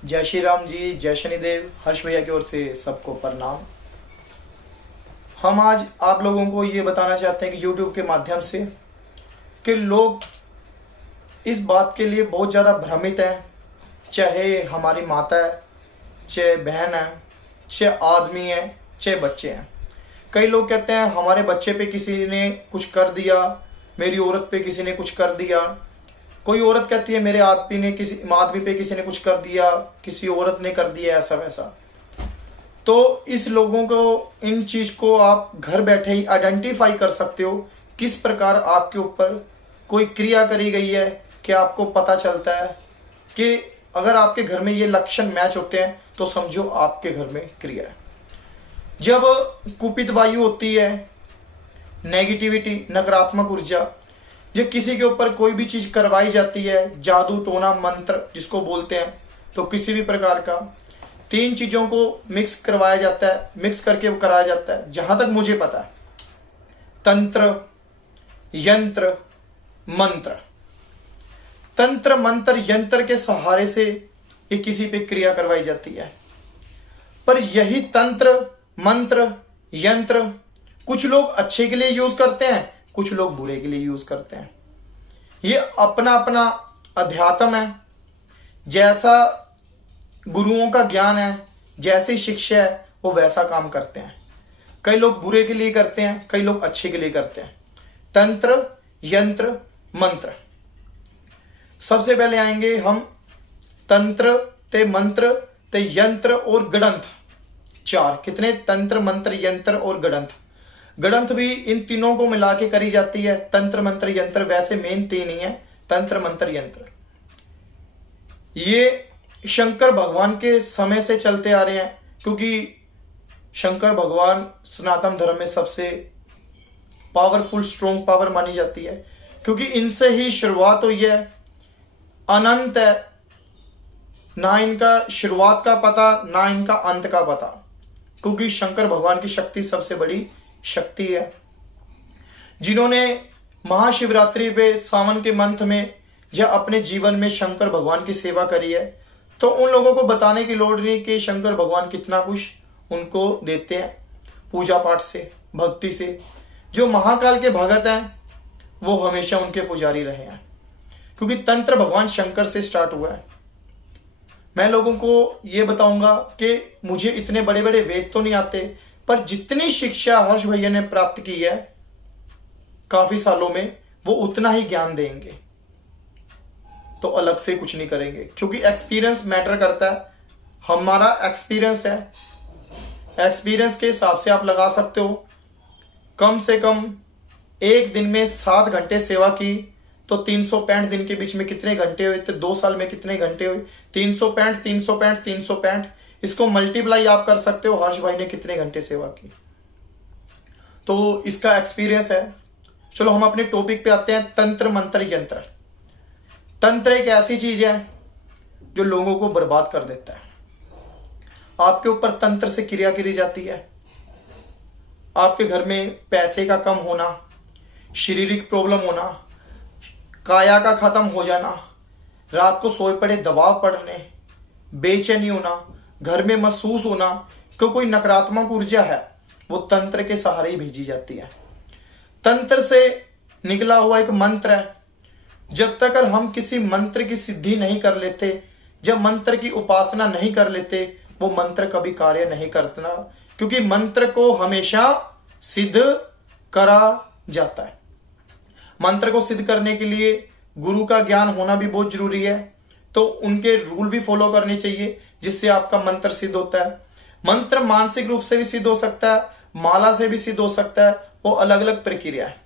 जय श्री राम जी, जय शनिदेव। हर्ष भैया की ओर से सबको प्रणाम। हम आज आप लोगों को ये बताना चाहते हैं कि YouTube के माध्यम से कि लोग इस बात के लिए बहुत ज़्यादा भ्रमित हैं, चाहे हमारी माता है, चाहे बहन है, चाहे आदमी है, चाहे बच्चे हैं। कई लोग कहते हैं हमारे बच्चे पे किसी ने कुछ कर दिया, मेरी औरत पे किसी ने कुछ कर दिया। कोई औरत कहती है मेरे आदमी पे किसी ने कुछ कर दिया, किसी औरत ने कर दिया, ऐसा वैसा। तो इस लोगों को, इन चीज को आप घर बैठे ही आइडेंटिफाई कर सकते हो किस प्रकार आपके ऊपर कोई क्रिया करी गई है, कि आपको पता चलता है कि अगर आपके घर में ये लक्षण मैच होते हैं तो समझो आपके घर में क्रिया है। जब कुपित वायु होती है, नेगेटिविटी, नकारात्मक ऊर्जा, जब किसी के ऊपर कोई भी चीज करवाई जाती है, जादू टोना मंत्र जिसको बोलते हैं, तो किसी भी प्रकार का 3 चीजों को मिक्स करवाया जाता है, मिक्स करके कराया जाता है। जहां तक मुझे पता है, तंत्र, यंत्र, मंत्र, तंत्र मंत्र यंत्र के सहारे से ये किसी पे क्रिया करवाई जाती है। पर यही तंत्र मंत्र यंत्र कुछ लोग अच्छे के लिए यूज करते हैं, कुछ लोग बुरे के लिए यूज करते हैं। ये अपना अपना अध्यात्म है। जैसा गुरुओं का ज्ञान है, जैसी शिक्षा है, वो वैसा काम करते हैं। कई लोग बुरे के लिए करते हैं, कई लोग अच्छे के लिए करते हैं। तंत्र, यंत्र, मंत्र। सबसे पहले आएंगे हम तंत्र ते मंत्र ते यंत्र और गणंत। 4 कितने? तंत्र, मंत्र, यंत्र और गणंत। गणंत भी इन तीनों को मिला के करी जाती है। तंत्र मंत्र यंत्र वैसे मेन 3 ही है, तंत्र मंत्र यंत्र। ये शंकर भगवान के समय से चलते आ रहे हैं, क्योंकि शंकर भगवान सनातन धर्म में सबसे पावरफुल, स्ट्रॉन्ग पावर मानी जाती है, क्योंकि इनसे ही शुरुआत हुई है। अनंत है, ना इनका शुरुआत का पता ना इनका अंत का पता, क्योंकि शंकर भगवान की शक्ति सबसे बड़ी शक्ति है। जिन्होंने महाशिवरात्रि पे सावन के मंथ में या अपने जीवन में शंकर भगवान की सेवा करी है, तो उन लोगों को बताने की लोड़ नहीं कि शंकर भगवान कितना कुछ उनको देते हैं पूजा पाठ से, भक्ति से। जो महाकाल के भगत हैं वो हमेशा उनके पुजारी रहे हैं, क्योंकि तंत्र भगवान शंकर से स्टार्ट हुआ है। मैं लोगों को ये बताऊंगा कि मुझे इतने बड़े बड़े वेद तो नहीं आते, पर जितनी शिक्षा हर्ष भैया ने प्राप्त की है काफी सालों में, वो उतना ही ज्ञान देंगे, तो अलग से कुछ नहीं करेंगे, क्योंकि एक्सपीरियंस मैटर करता है। हमारा एक्सपीरियंस है, एक्सपीरियंस के हिसाब से आप लगा सकते हो। कम से कम एक दिन में 7 घंटे सेवा की तो 365 दिन के बीच में कितने घंटे हुए? तो 2 साल में कितने घंटे हुए? 365 365 365। इसको मल्टीप्लाई आप कर सकते हो, हर्ष भाई ने कितने घंटे सेवा की, तो इसका एक्सपीरियंस है। चलो हम अपने टॉपिक पे आते हैं, तंत्र मंत्र यंत्र। तंत्र एक ऐसी चीज है जो लोगों को बर्बाद कर देता है। आपके ऊपर तंत्र से क्रिया करी जाती है। आपके घर में पैसे का कम होना, शारीरिक प्रॉब्लम होना, काया का खत्म हो जाना, रात को सोए पड़े दबाव पड़ने, बेचैनी होना, घर में महसूस होना कि कोई नकारात्मक ऊर्जा है, वो तंत्र के सहारे ही भेजी जाती है। तंत्र से निकला हुआ एक मंत्र है। जब तक हम किसी मंत्र की सिद्धि नहीं कर लेते, जब मंत्र की उपासना नहीं कर लेते, वो मंत्र कभी कार्य नहीं करता, क्योंकि मंत्र को हमेशा सिद्ध करा जाता है। मंत्र को सिद्ध करने के लिए गुरु का ज्ञान होना भी बहुत जरूरी है, तो उनके रूल भी फॉलो करने चाहिए, जिससे आपका मंत्र सिद्ध होता है। मंत्र मानसिक रूप से भी सिद्ध हो सकता है, माला से भी सिद्ध हो सकता है, वो अलग अलग प्रक्रिया है।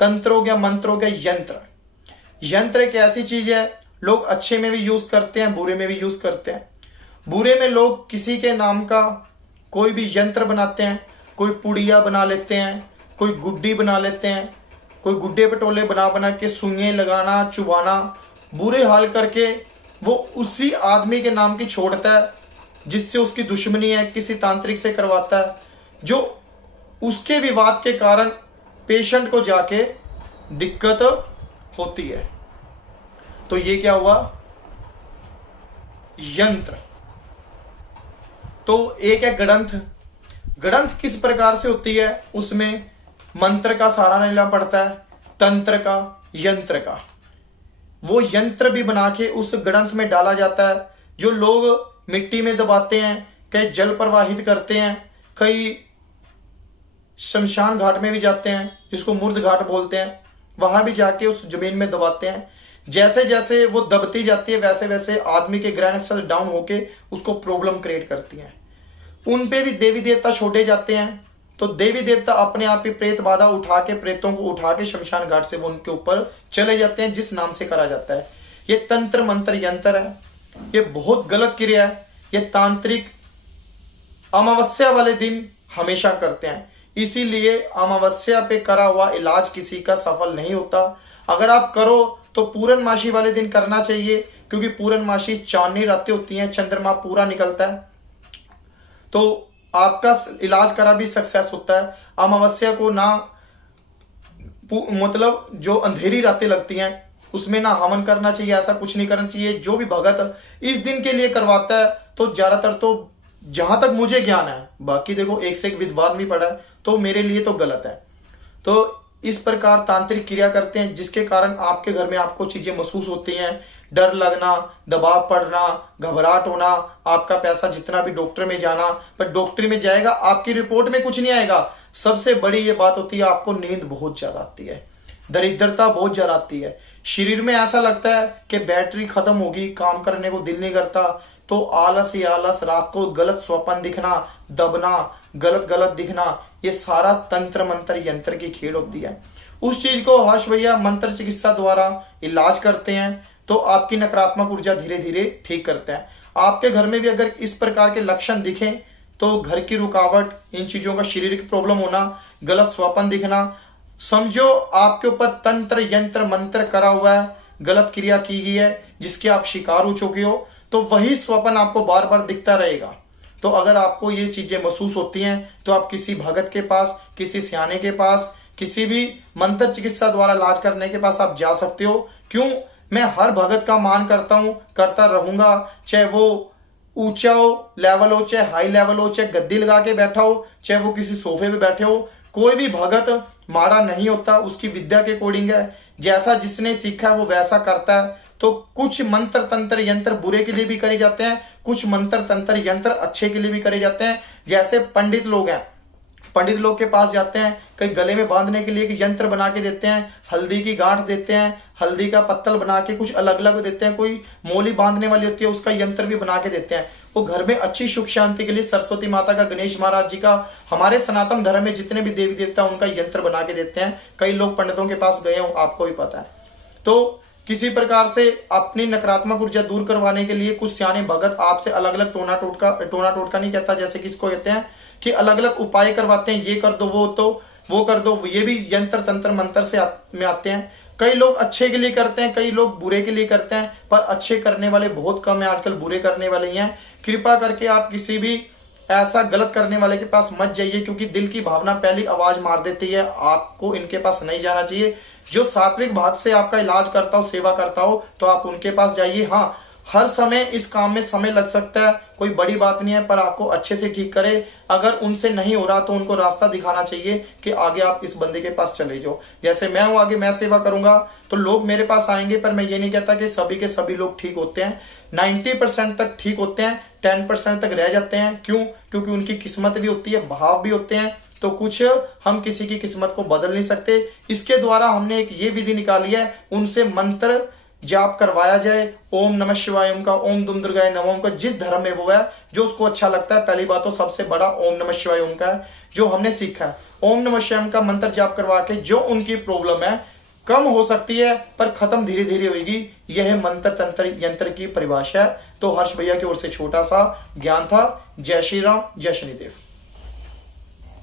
तंत्र हो गया, मंत्र हो गया, यंत्र। यंत्र एक ऐसी चीज है, लोग अच्छे में भी यूज करते हैं, बुरे में भी यूज करते हैं। बुरे में लोग किसी के नाम का कोई भी यंत्र बनाते हैं, कोई पुड़िया बना लेते हैं, कोई गुड्डी बना लेते हैं, कोई गुड्डे पटोले बना बना के सुइयां लगाना, चुबाना, बुरे हाल करके वो उसी आदमी के नाम की छोड़ता है जिससे उसकी दुश्मनी है, किसी तांत्रिक से करवाता है, जो उसके विवाद के कारण पेशेंट को जाके दिक्कत होती है। तो ये क्या हुआ? यंत्र। तो एक है गणंथ। गणंथ किस प्रकार से होती है, उसमें मंत्र का सहारा लेना पड़ता है, तंत्र का, यंत्र का। वो यंत्र भी बना के उस गणंथ में डाला जाता है, जो लोग मिट्टी में दबाते हैं, कई जल प्रवाहित करते हैं, कई शमशान घाट में भी जाते हैं, जिसको मुर्द घाट बोलते हैं, वहां भी जाके उस जमीन में दबाते हैं। जैसे जैसे वो दबती जाती है वैसे वैसे आदमी के ग्रह नक्षत्र डाउन होके उसको प्रॉब्लम क्रिएट करती हैं। उन पे भी देवी देवता छोड़े जाते हैं। तो देवी देवता अपने आप ही प्रेत बाधा उठा के, प्रेतों को उठा के शमशान घाट से वो उनके ऊपर चले जाते हैं, जिस नाम से करा जाता है। ये तंत्र मंत्र यंत्र है, ये बहुत गलत क्रिया है। ये तांत्रिक अमावस्या वाले दिन हमेशा करते हैं, इसीलिए अमावस्या पे करा हुआ इलाज किसी का सफल नहीं होता। अगर आप करो तो पूर्णमासी वाले दिन करना चाहिए, क्योंकि पूर्णमासी चांदनी रातें होती हैं, चंद्रमा पूरा निकलता है, तो आपका इलाज करा भी सक्सेस होता है। अमावस्या को ना मतलब जो अंधेरी रातें लगती हैं उसमें ना हवन करना चाहिए, ऐसा कुछ नहीं करना चाहिए। जो भी भगत इस दिन के लिए करवाता है तो ज्यादातर, तो जहां तक मुझे ज्ञान है, बाकी देखो एक से एक विद्वान भी पड़ा है, तो मेरे लिए तो गलत है। तो इस प्रकार तांत्रिक क्रिया करते हैं, जिसके कारण आपके घर में आपको चीजें महसूस होती हैं, डर लगना, दबाव पड़ना, घबराहट होना, आपका पैसा जितना भी डॉक्टर में जाना, पर डॉक्टर में जाएगा आपकी रिपोर्ट में कुछ नहीं आएगा। सबसे बड़ी ये बात होती है, आपको नींद बहुत ज्यादा आती है, दरिद्रता बहुत ज्यादा आती है, शरीर में ऐसा लगता है कि बैटरी खत्म होगी, काम करने को दिल नहीं करता, तो आलस ही आलस, रात को गलत स्वप्न दिखना, दबना, गलत गलत दिखना, ये सारा तंत्र मंत्र यंत्र की खेल होती है। उस चीज को हर्ष भैया मंत्र चिकित्सा द्वारा इलाज करते हैं, तो आपकी नकारात्मक ऊर्जा धीरे धीरे ठीक करते हैं। आपके घर में भी अगर इस प्रकार के लक्षण दिखें, तो घर की रुकावट, इन चीजों का शारीरिक प्रॉब्लम होना, गलत स्वप्न दिखना, समझो आपके ऊपर तंत्र यंत्र मंत्र करा हुआ है, गलत क्रिया की गई है, जिसके आप शिकार हो चुके हो, तो वही स्वप्न आपको बार बार दिखता रहेगा। तो अगर आपको ये चीजें महसूस होती हैं, तो आप किसी भगत के पास, किसी सियाने के पास, किसी भी मंत्र चिकित्सा द्वारा इलाज करने के पास आप जा सकते हो। क्यों? मैं हर भगत का मान करता हूं, करता रहूंगा, चाहे वो ऊंचा हो लेवल हो, चाहे हाई लेवल हो, चाहे गद्दी लगा के बैठा हो, चाहे वो किसी सोफे पे बैठे हो, कोई भी भगत माड़ा नहीं होता, उसकी विद्या के अकॉर्डिंग है। जैसा जिसने सीखा है वो वैसा करता है। तो कुछ मंत्र तंत्र यंत्र बुरे के लिए भी करे जाते हैं, कुछ मंत्र तंत्र यंत्र अच्छे के लिए भी करे जाते हैं। जैसे पंडित लोग हैं, पंडित लोग के पास जाते हैं, कई गले में बांधने के लिए एक यंत्र बना के देते हैं, हल्दी की गांठ देते हैं, हल्दी का पत्तल बना के कुछ अलग अलग देते हैं, कोई मोली बांधने वाली होती है उसका यंत्र भी बना के देते हैं। वो घर में अच्छी सुख शांति के लिए सरस्वती माता का, गणेश महाराज जी का, हमारे सनातन धर्म में जितने भी देवी देवता उनका यंत्र बना के देते हैं। कई लोग पंडितों के पास गए हो, आपको भी पता है। तो किसी प्रकार से अपनी नकारात्मक ऊर्जा दूर करवाने के लिए कुछ सियाने भगत आपसे अलग अलग टोना टोटका नहीं कहता, जैसे किसको कहते हैं कि अलग अलग उपाय करवाते हैं, ये कर दो, वो कर दो, ये भी यंत्र तंत्र मंत्र से में आते हैं। कई लोग अच्छे के लिए करते हैं, कई लोग बुरे के लिए करते हैं, पर अच्छे करने वाले बहुत कम है आजकल, बुरे करने वाले ही हैं। कृपा करके आप किसी भी ऐसा गलत करने वाले के पास मत जाइए, क्योंकि दिल की भावना पहली आवाज मार देती है। आपको इनके पास नहीं जाना चाहिए। जो सात्विक भाग से आपका इलाज करता हो, सेवा करता हो, तो आप उनके पास जाइए। हाँ, हर समय इस काम में समय लग सकता है, कोई बड़ी बात नहीं है, पर आपको अच्छे से ठीक करे। अगर उनसे नहीं हो रहा तो उनको रास्ता दिखाना चाहिए कि आगे आप इस बंदे के पास चले जाओ। जैसे मैं हूं, आगे मैं सेवा करूंगा तो लोग मेरे पास आएंगे, पर मैं ये नहीं कहता कि सभी के सभी लोग ठीक होते हैं। 90% तक ठीक होते हैं, 10% तक रह जाते हैं। क्यों? क्योंकि उनकी किस्मत भी होती है, भाव भी होते हैं। तो कुछ हम किसी की किस्मत को बदल नहीं सकते। इसके द्वारा हमने एक ये विधि निकाली है, उनसे मंत्र जाप करवाया जाए। ओम नमः शिवाय ओम का, ओम दुम दुर्गाय नमः ओम का, जिस धर्म में वो है, जो उसको अच्छा लगता है। पहली बात तो सबसे बड़ा ओम नमः शिवाय ओम का है, जो हमने सीखा है। ओम नमः शिवाय का मंत्र जाप करवा के जो उनकी प्रॉब्लम है कम हो सकती है, पर खत्म धीरे धीरे होगी। यह मंत्र तंत्र यंत्र की परिभाषा है। तो हर्ष भैया की ओर से छोटा सा ज्ञान था। जय श्री राम, जय शनिदेव।